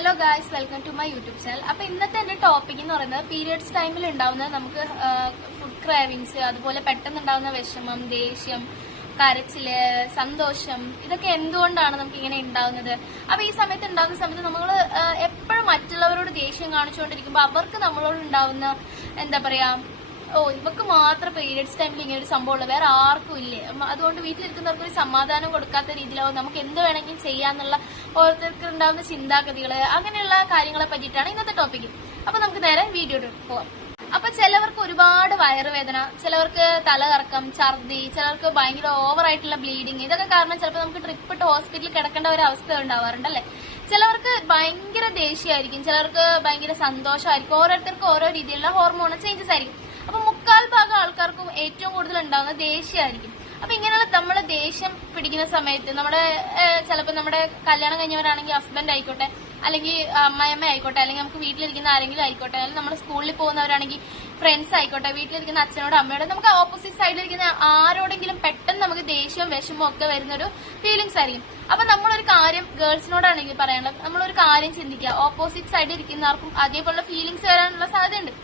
Hello guys, welcome to my YouTube channel. അപ്പൊ ഇന്നത്തെ എന്റെ ടോപ്പിക് എന്ന് പറയുന്നത് പീരിയഡ്സ് ടൈമിൽ ഉണ്ടാവുന്ന നമുക്ക് ഫുഡ് ക്രാവിങ്സ്, അതുപോലെ പെട്ടെന്നുണ്ടാവുന്ന വിഷമം, ദേഷ്യം, കരച്ചില്, സന്തോഷം, ഇതൊക്കെ എന്തുകൊണ്ടാണ് നമുക്ക് ഇങ്ങനെ ഉണ്ടാവുന്നത്. അപ്പൊ ഈ സമയത്ത് ഉണ്ടാകുന്ന സമയത്ത് നമ്മൾ എപ്പോഴും മറ്റുള്ളവരോട് ദേഷ്യം കാണിച്ചുകൊണ്ടിരിക്കുമ്പോൾ അവർക്ക് നമ്മളോട് ഉണ്ടാവുന്ന എന്താ പറയാ, ഇവക്ക് മാത്രം പീരിയഡ്സ് ടൈമിൽ ഇങ്ങനെ ഒരു സംഭവം ഉള്ളു, വേറെ ആർക്കും ഇല്ലേ. അതുകൊണ്ട് വീട്ടിലിരിക്കുന്നവർക്ക് ഒരു സമാധാനം കൊടുക്കാത്ത രീതിയിലാവും നമുക്ക് എന്ത് വേണമെങ്കിലും ചെയ്യാന്നുള്ള ഓരോരുത്തർക്ക് ഉണ്ടാവുന്ന ചിന്താഗതികള്, അങ്ങനെയുള്ള കാര്യങ്ങളെ പറ്റിയിട്ടാണ് ഇന്നത്തെ ടോപ്പിക്. അപ്പൊ നമുക്ക് നേരെ വീഡിയോ പോവാം. അപ്പൊ ചിലവർക്ക് ഒരുപാട് വയറുവേദന, ചിലവർക്ക് തലകറക്കം, ഛർദി, ചിലർക്ക് ഭയങ്കര ഓവറായിട്ടുള്ള ബ്ലീഡിങ്, ഇതൊക്കെ കാരണം ചിലപ്പോൾ നമുക്ക് ട്രിപ്പ് ഇട്ട് ഹോസ്പിറ്റലിൽ കിടക്കേണ്ട ഒരു അവസ്ഥ ഉണ്ടാവാറുണ്ടല്ലേ. ചിലവർക്ക് ഭയങ്കര ദേഷ്യമായിരിക്കും, ചിലർക്ക് ഭയങ്കര സന്തോഷമായിരിക്കും, ഓരോരുത്തർക്ക് ഓരോ രീതിയിലുള്ള ഹോർമോണൽ ചേഞ്ചസ് ആയിരിക്കും. അപ്പൊ മുക്കാൽ ഭാഗം ആൾക്കാർക്കും ഏറ്റവും കൂടുതൽ ഉണ്ടാകുന്ന ദേഷ്യമായിരിക്കും. അപ്പൊ ഇങ്ങനെയുള്ള നമ്മള് ദേഷ്യം പിടിക്കുന്ന സമയത്ത് നമ്മുടെ ചിലപ്പോൾ നമ്മുടെ കല്യാണം കഴിഞ്ഞവരാണെങ്കിൽ ഹസ്ബൻഡ് ആയിക്കോട്ടെ, അല്ലെങ്കിൽ അമ്മയമ്മ ആയിക്കോട്ടെ, അല്ലെങ്കിൽ നമുക്ക് വീട്ടിലിരിക്കുന്ന ആരെങ്കിലും ആയിക്കോട്ടെ, അല്ലെങ്കിൽ നമ്മുടെ സ്കൂളിൽ പോകുന്നവരാണെങ്കിൽ ഫ്രണ്ട്സ് ആയിക്കോട്ടെ, വീട്ടിലിരിക്കുന്ന അച്ഛനോട് അമ്മയോട്, നമുക്ക് ഓപ്പോസിറ്റ് സൈഡിലിരിക്കുന്ന ആരോടെങ്കിലും പെട്ടെന്ന് നമുക്ക് ദേഷ്യവും വിഷമവും ഒക്കെ വരുന്നൊരു ഫീലിങ്സ് ആയിരിക്കും. അപ്പൊ നമ്മളൊരു കാര്യം ഗേൾസിനോടാണെങ്കിൽ പറയാനുള്ളത്, നമ്മളൊരു കാര്യം ചിന്തിക്കുക, ഓപ്പോസിറ്റ് സൈഡിൽ ഇരിക്കുന്നവർക്കും അതേപോലുള്ള ഫീലിങ്സ് വരാനുള്ള സാധ്യതയുണ്ട്.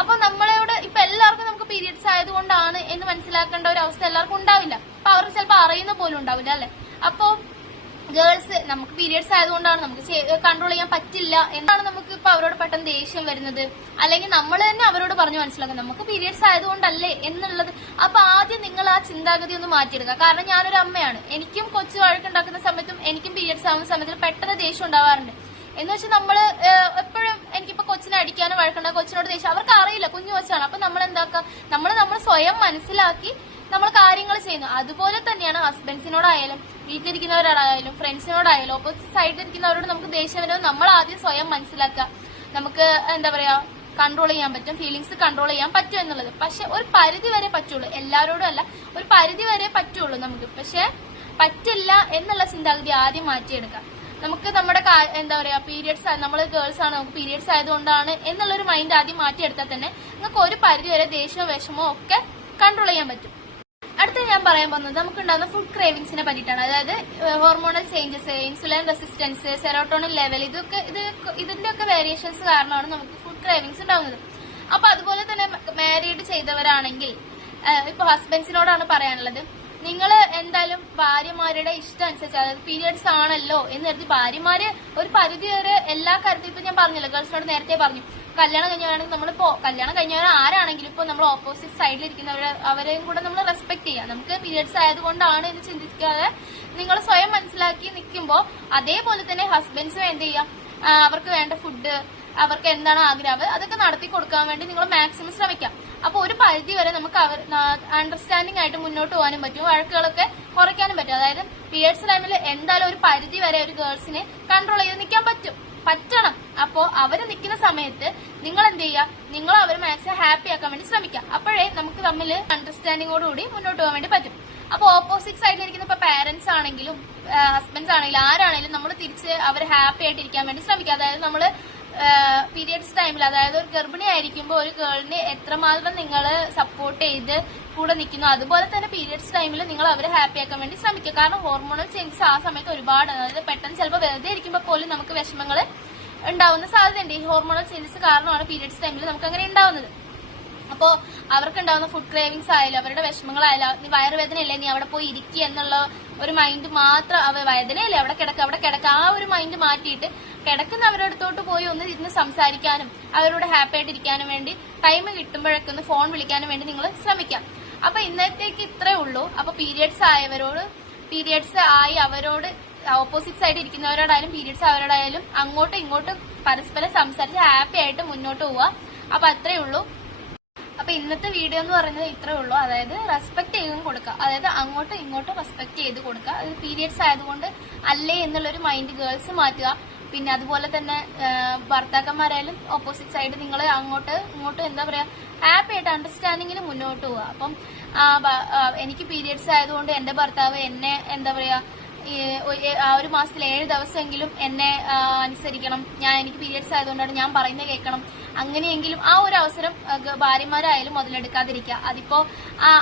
അപ്പൊ നമ്മളോട് ഇപ്പൊ എല്ലാവർക്കും നമുക്ക് പീരിയഡ്സ് ആയതുകൊണ്ടാണ് എന്ന് മനസ്സിലാക്കേണ്ട ഒരു അവസ്ഥ എല്ലാവർക്കും ഉണ്ടാവില്ല. അപ്പൊ അവർക്ക് ചിലപ്പോൾ അറിയുന്ന പോലും ഉണ്ടാവില്ല അല്ലെ. അപ്പൊ ഗേൾസ്, നമുക്ക് പീരിയഡ്സ് ആയതുകൊണ്ടാണ്, നമുക്ക് കൺട്രോൾ ചെയ്യാൻ പറ്റില്ല എന്നാണ് നമുക്ക് ഇപ്പൊ അവരോട് പെട്ടെന്ന് ദേഷ്യം വരുന്നത്, അല്ലെങ്കിൽ നമ്മൾ തന്നെ അവരോട് പറഞ്ഞു മനസ്സിലാക്കുക നമുക്ക് പീരിയഡ്സ് ആയതുകൊണ്ടല്ലേ എന്നുള്ളത്. അപ്പൊ ആദ്യം നിങ്ങൾ ആ ചിന്താഗതി ഒന്ന് മാറ്റിയെടുക്കുക. കാരണം ഞാനൊരു അമ്മയാണ്, എനിക്കും കൊച്ചു വഴക്കുണ്ടാക്കുന്ന സമയത്തും എനിക്കും പീരിയഡ്സ് ആവുന്ന സമയത്ത് പെട്ടെന്ന് ദേഷ്യം ഉണ്ടാവാറുണ്ട്. എന്ന് വെച്ചാൽ നമ്മള് എപ്പോഴും എനിക്കിപ്പോ കൊച്ചിനെ അടിക്കാനോ വഴക്കുണ്ടാകും, കൊച്ചിനോട് ദേഷ്യം, അവർക്ക് അറിയില്ല, കുഞ്ഞു കൊച്ചാണ്. അപ്പൊ നമ്മൾ എന്താക്കുക, നമ്മൾ സ്വയം മനസ്സിലാക്കി നമ്മൾ കാര്യങ്ങൾ ചെയ്യുന്നു. അതുപോലെ തന്നെയാണ് ഹസ്ബൻഡ്സിനോടായാലും, വീട്ടിലിരിക്കുന്നവരോടായാലും, ഫ്രണ്ട്സിനോടായാലും, ഓപ്പോസിറ്റ് സൈഡിലിരിക്കുന്നവരോട് നമുക്ക് ദേഷ്യം വരുമ്പോൾ നമ്മൾ ആദ്യം സ്വയം മനസ്സിലാക്കുക, നമുക്ക് എന്താ പറയാ കൺട്രോൾ ചെയ്യാൻ പറ്റും, ഫീലിങ്സ് കൺട്രോൾ ചെയ്യാൻ പറ്റും എന്നുള്ളത്. പക്ഷെ ഒരു പരിധി വരെ പറ്റുള്ളൂ, എല്ലാവരോടും അല്ല, ഒരു പരിധി വരെ പറ്റുള്ളൂ നമുക്ക്. പക്ഷെ പറ്റില്ല എന്നുള്ള ചിന്താഗതി ആദ്യം മാറ്റിയെടുക്കാം. നമുക്ക് നമ്മുടെ എന്താ പറയാ പീരിയഡ്സ്, നമ്മൾ ഗേൾസ് ആണ്, നമുക്ക് പീരിയഡ്സ് ആയതുകൊണ്ടാണ് എന്നുള്ളൊരു മൈൻഡ് ആദ്യം മാറ്റിയെടുത്താൽ തന്നെ നിങ്ങൾക്ക് ഒരു പരിധി വരെ ദേഷ്യമോ വിഷമോ ഒക്കെ കൺട്രോൾ ചെയ്യാൻ പറ്റും. അടുത്ത ഞാൻ പറയാൻ പോകുന്നത് നമുക്കുണ്ടാകുന്ന ഫുഡ് ക്രേവിങ്സിനെ പറ്റിയിട്ടാണ്. അതായത് hormonal changes, insulin resistance, serotonin level, ഇതിന്റെ ഒക്കെ വേരിയേഷൻസ് കാരണമാണ് നമുക്ക് ഫുഡ് ക്രേവിങ്സ് ഉണ്ടാകുന്നത്. അപ്പൊ അതുപോലെ തന്നെ മാരീഡ് ചെയ്തവരാണെങ്കിൽ ഇപ്പൊ ഹസ്ബൻഡ്സിനോടാണ് പറയാനുള്ളത്, നിങ്ങൾ എന്തായാലും ഭാര്യമാരുടെ ഇഷ്ടം അനുസരിച്ച്, അതായത് പീരിയഡ്സ് ആണല്ലോ എന്ന് കരുതി ഭാര്യമാര് ഒരു പരിധി വരെ എല്ലാ കാര്യത്തിലും, ഇപ്പൊ ഞാൻ പറഞ്ഞല്ലോ ഗേൾസിനോട് നേരത്തെ പറഞ്ഞു, കല്യാണം കഴിഞ്ഞവരാണെങ്കിൽ നമ്മളിപ്പോ കല്യാണം കഴിഞ്ഞവർ ആരാണെങ്കിലും ഇപ്പൊ നമ്മൾ ഓപ്പോസിറ്റ് സൈഡിലിരിക്കുന്നവരെ അവരെയും കൂടെ നമ്മൾ റെസ്പെക്ട് ചെയ്യാം. നമുക്ക് പീരിയഡ്സ് ആയതുകൊണ്ടാണ് എന്ന് ചിന്തിക്കാതെ നിങ്ങൾ സ്വയം മനസ്സിലാക്കി നിൽക്കുമ്പോൾ അതേപോലെ തന്നെ ഹസ്ബൻഡ്സും എന്ത് ചെയ്യാം, അവർക്ക് വേണ്ട ഫുഡ്, അവർക്ക് എന്താണ് ആഗ്രഹം അതൊക്കെ നടത്തി കൊടുക്കാൻ വേണ്ടി നിങ്ങൾ മാക്സിമം ശ്രമിക്കാം. അപ്പൊ ഒരു പരിധി വരെ നമുക്ക് അണ്ടർസ്റ്റാൻഡിംഗ് ആയിട്ട് മുന്നോട്ട് പോകാനും പറ്റും, വഴക്കുകളൊക്കെ കുറയ്ക്കാനും പറ്റും. അതായത് പീരിയഡ്സ് ടൈമിൽ എന്തായാലും ഒരു പരിധി വരെ ഒരു ഗേൾസിനെ കൺട്രോൾ ചെയ്ത് നിൽക്കാൻ പറ്റണം. അപ്പോ അവര് നിൽക്കുന്ന സമയത്ത് നിങ്ങൾ എന്ത് ചെയ്യുക, നിങ്ങൾ അവരെ മാക്സിമം ഹാപ്പി ആക്കാൻ വേണ്ടി ശ്രമിക്കാം. അപ്പോഴേ നമുക്ക് തമ്മിൽ അണ്ടർസ്റ്റാൻഡിങ്ങോടുകൂടി മുന്നോട്ട് പോകാൻ വേണ്ടി പറ്റും. അപ്പൊ ഓപ്പോസിറ്റ് സൈഡിലിരിക്കുന്ന ഇപ്പൊ പാരന്റ്സ് ആണെങ്കിലും ഹസ്ബൻഡ്സ് ആണെങ്കിലും ആരാണെങ്കിലും നമ്മൾ തിരിച്ച് അവർ ഹാപ്പി ആയിട്ട് ഇരിക്കാൻ വേണ്ടി ശ്രമിക്കുക. അതായത് നമ്മള് പീരിയഡ്സ് ടൈമിൽ, അതായത് ഒരു ഗർഭിണി ആയിരിക്കുമ്പോൾ ഒരു ഗേളിനെ എത്രമാത്രം നിങ്ങൾ സപ്പോർട്ട് ചെയ്ത് കൂടെ നിൽക്കുന്നു, അതുപോലെ തന്നെ പീരിയഡ്സ് ടൈമിൽ നിങ്ങൾ അവരെ ഹാപ്പി ആക്കാൻ വേണ്ടി ശ്രമിക്കുക. കാരണം ഹോർമോണൽ ചേഞ്ചസ് ആ സമയത്ത് ഒരുപാട്, അതായത് പെട്ടെന്ന് ചിലപ്പോൾ വെറുതെ ഇരിക്കുമ്പോൾ പോലും നമുക്ക് വിഷമങ്ങൾ ഉണ്ടാവുന്ന സാധ്യതയുണ്ട്. ഈ ഹോർമോണൽ ചേഞ്ചസ് കാരണമാണ് പീരിയഡ്സ് ടൈമിൽ നമുക്ക് അങ്ങനെ ഉണ്ടാവുന്നത്. അപ്പോ അവർക്ക് ഉണ്ടാവുന്ന ഫുഡ് ക്രേവിങ്സ് ആയാലും, അവരുടെ വിഷമങ്ങളായാലും, നീ വയറുവേദനയല്ലേ നീ അവിടെ പോയി ഇരിക്കുക എന്നുള്ള ഒരു മൈൻഡ് മാത്രം, വേദനയല്ലേ അവിടെ കിടക്ക ആ ഒരു മൈൻഡ് മാറ്റിയിട്ട് കിടക്കുന്ന അവരുടെ അടുത്തോട്ട് പോയി ഒന്ന് ഇരുന്ന് സംസാരിക്കാനും അവരോട് ഹാപ്പി ആയിട്ട് ഇരിക്കാനും വേണ്ടി ടൈം കിട്ടുമ്പോഴൊക്കെ ഒന്ന് ഫോൺ വിളിക്കാനും വേണ്ടി നിങ്ങൾ ശ്രമിക്കാം. അപ്പൊ ഇന്നത്തേക്ക് ഇത്രേ ഉള്ളൂ. അപ്പൊ പീരിയഡ്സ് ആയി അവരോട് ഓപ്പോസിറ്റ് സൈഡ് ഇരിക്കുന്നവരോടായാലും പീരിയഡ്സ് അവരോടായാലും അങ്ങോട്ടും ഇങ്ങോട്ടും പരസ്പരം സംസാരിച്ച് ഹാപ്പി ആയിട്ട് മുന്നോട്ട് പോവുക. അപ്പൊ അത്രേ ഉള്ളൂ. അപ്പൊ ഇന്നത്തെ വീഡിയോ എന്ന് പറയുന്നത് ഇത്രേ ഉള്ളൂ. അതായത് റെസ്പെക്ട് ചെയ്തും കൊടുക്കുക, അതായത് അങ്ങോട്ടും ഇങ്ങോട്ടും റെസ്പെക്ട് ചെയ്ത് കൊടുക്കുക. അത് പീരിയഡ്സ് ആയതുകൊണ്ട് അല്ലേ എന്നുള്ളൊരു മൈൻഡ് ഗേൾസ് മാറ്റുക. പിന്നെ അതുപോലെ തന്നെ ഭർത്താക്കന്മാരായാലും ഓപ്പോസിറ്റ് സൈഡ് നിങ്ങൾ അങ്ങോട്ടും ഇങ്ങോട്ടും എന്താ പറയാ ഹാപ്പി ആയിട്ട് അണ്ടർസ്റ്റാൻഡിങ്ങിന് മുന്നോട്ട് പോവുക. അപ്പം എനിക്ക് പീരിയഡ്സ് ആയതുകൊണ്ട് എന്റെ ഭർത്താവ് എന്നെ എന്താ പറയാ ആ ഒരു മാസത്തിൽ 7 ദിവസമെങ്കിലും എന്നെ അനുസരിക്കണം, എനിക്ക് പീരിയഡ്സ് ആയതുകൊണ്ടാണ് ഞാൻ പറയുന്നത് കേൾക്കണം, അങ്ങനെയെങ്കിലും ആ ഒരു അവസരം ഭാര്യമാരായാലും മുതലെടുക്കാതിരിക്കുക. അതിപ്പോ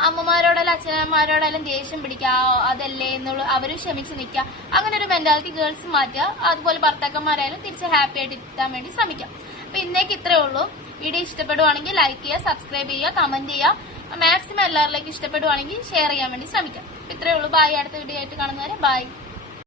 അമ്മമാരോടായാലും അച്ഛനമ്മമാരോടായാലും ദേഷ്യം പിടിക്കുക, അതല്ലേ എന്നുള്ള അവരും ക്ഷമിച്ച് നിൽക്കുക. അങ്ങനെ ഒരു മെന്റാലിറ്റി ഗേൾസ് മാറ്റുക. അതുപോലെ ഭർത്താക്കന്മാരായാലും തിരിച്ച് ഹാപ്പി ആയിട്ട് എത്താൻ വേണ്ടി ശ്രമിക്കാം. അപ്പൊ ഇന്നേക്ക് ഇത്രേ ഉള്ളൂ. വീഡിയോ ഇഷ്ടപ്പെടുവാണെങ്കിൽ ലൈക്ക് ചെയ്യുക, സബ്സ്ക്രൈബ് ചെയ്യുക, കമന്റ് ചെയ്യുക. മാക്സിമം എല്ലാവരിലേക്കും ഇഷ്ടപ്പെടുവാണെങ്കിൽ ഷെയർ ചെയ്യാൻ വേണ്ടി ശ്രമിക്കാം. ഇത്രേ ഉള്ളൂ. ബൈ. അടുത്ത വീഡിയോ ആയിട്ട് കാണുന്നവരെ ബൈ.